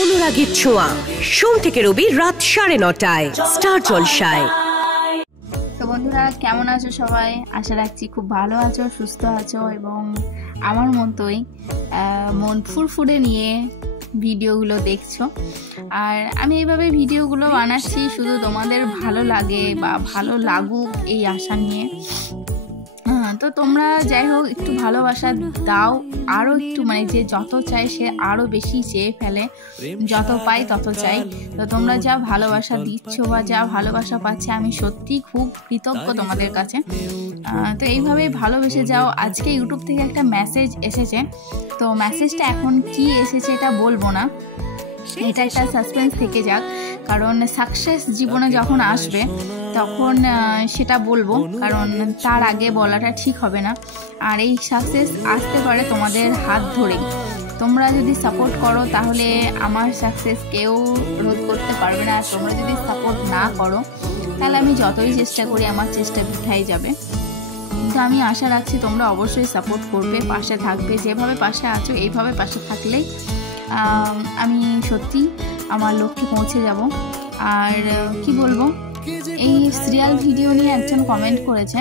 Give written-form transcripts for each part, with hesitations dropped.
অনুরাগের ছোঁয়া সোম থেকে রবি রাত 9:30টায় স্টার জলসায়। তো বন্ধুরা কেমন আছো সবাই? আশা রাখছি খুব ভালো আছো, সুস্থ আছো এবং আমার মতোই মন ফুরফুরে নিয়ে ভিডিওগুলো দেখছো। আর আমি এইভাবে ভিডিওগুলো বানাচ্ছি শুধু তোমাদের ভালো লাগে বা ভালো লাগুক এই আশা নিয়ে। তো তোমরা যাই হোক একটু ভালোবাসা দাও, আরও একটু মানে যে যত চাই সে আরও বেশি চেয়ে ফেলে, যত পাই তত চাই। তো তোমরা যা ভালোবাসা দিচ্ছ বা যা ভালোবাসা পাচ্ছে আমি সত্যিই খুব কৃতজ্ঞ তোমাদের কাছে। তো এইভাবে ভালোবেসে যাও। আজকে ইউটিউব থেকে একটা মেসেজ এসেছে, তো মেসেজটা এখন কি এসেছে এটা বলবো না, এটা একটা সাসপেন্স থেকে যাক, কারণ সাকসেস জীবনে যখন আসবে তখন সেটা বলবো, কারণ তার আগে বলাটা ঠিক হবে না। আর এই সাকসেস আসতে পারে তোমাদের হাত ধরেই। তোমরা যদি সাপোর্ট করো তাহলে আমার সাকসেস কেউ রোধ করতে পারবে না। আর তোমরা যদি সাপোর্ট না করো তাহলে আমি যতই চেষ্টা করি আমার চেষ্টা বৃথাই যাবে। কিন্তু আমি আশা রাখছি তোমরা অবশ্যই সাপোর্ট করবে, পাশে থাকবে। যেভাবে পাশে আছো এইভাবে পাশে থাকলেই আমি সত্যি আমার লক্ষ্যে পৌঁছে যাব। আর কি বলবো, এই সিরিয়াল ভিডিও নিয়ে একজন কমেন্ট করেছে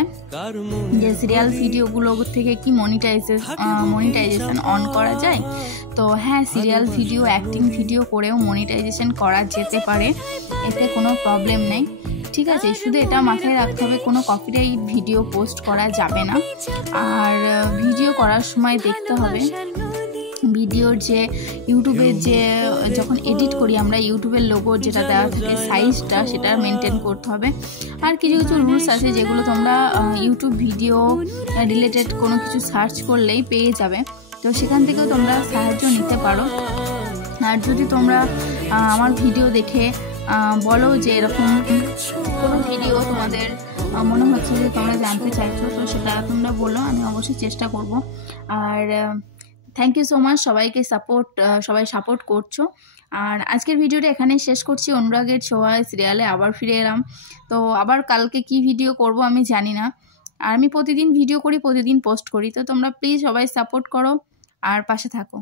যে সিরিয়াল ভিডিওগুলো থেকে কি মনিটাইজেশন অন করা যায়। তো হ্যাঁ, সিরিয়াল ভিডিও, অ্যাক্টিং ভিডিও করেও মনিটাইজেশন করা যেতে পারে, এতে কোনো প্রবলেম নেই। ঠিক আছে, শুধু এটা মাথায় রাখতে হবে কোনো কপিরাইট ভিডিও পোস্ট করা যাবে না। আর ভিডিও করার সময় দেখতে হবে ভিডিওর যে ইউটিউবের যে যখন এডিট করি আমরা ইউটিউবের লোগো যেটা দেওয়া থাকে সাইজটা সেটা মেনটেন করতে হবে। আর কিছু কিছু রুলস আছে যেগুলো তোমরা ইউটিউব ভিডিও রিলেটেড কোনো কিছু সার্চ করলেই পেয়ে যাবে, তো সেখান থেকেও তোমরা সাহায্য নিতে পারো। আর যদি তোমরা আমার ভিডিও দেখে বলো যে এরকম কোনো ভিডিও তোমাদের মনে হচ্ছে যে তোমরা জানতে চাইছো, তো সেটা তোমরা বলো, আমি অবশ্যই চেষ্টা করব। আর থ্যাংক ইউ সো মাচ সবাইকে সবাই সাপোর্ট করছো। আর আজকের ভিডিওটা এখানেই শেষ করছি। অনুরাগের ছোঁয়া সিরিয়ালে আবার ফিরে এলাম, তো আবার কালকে কি ভিডিও করব আমি জানি না। আর আমি প্রতিদিন ভিডিও করি, প্রতিদিন পোস্ট করি, তো তোমরা প্লিজ সবাই সাপোর্ট করো আর পাশে থাকো।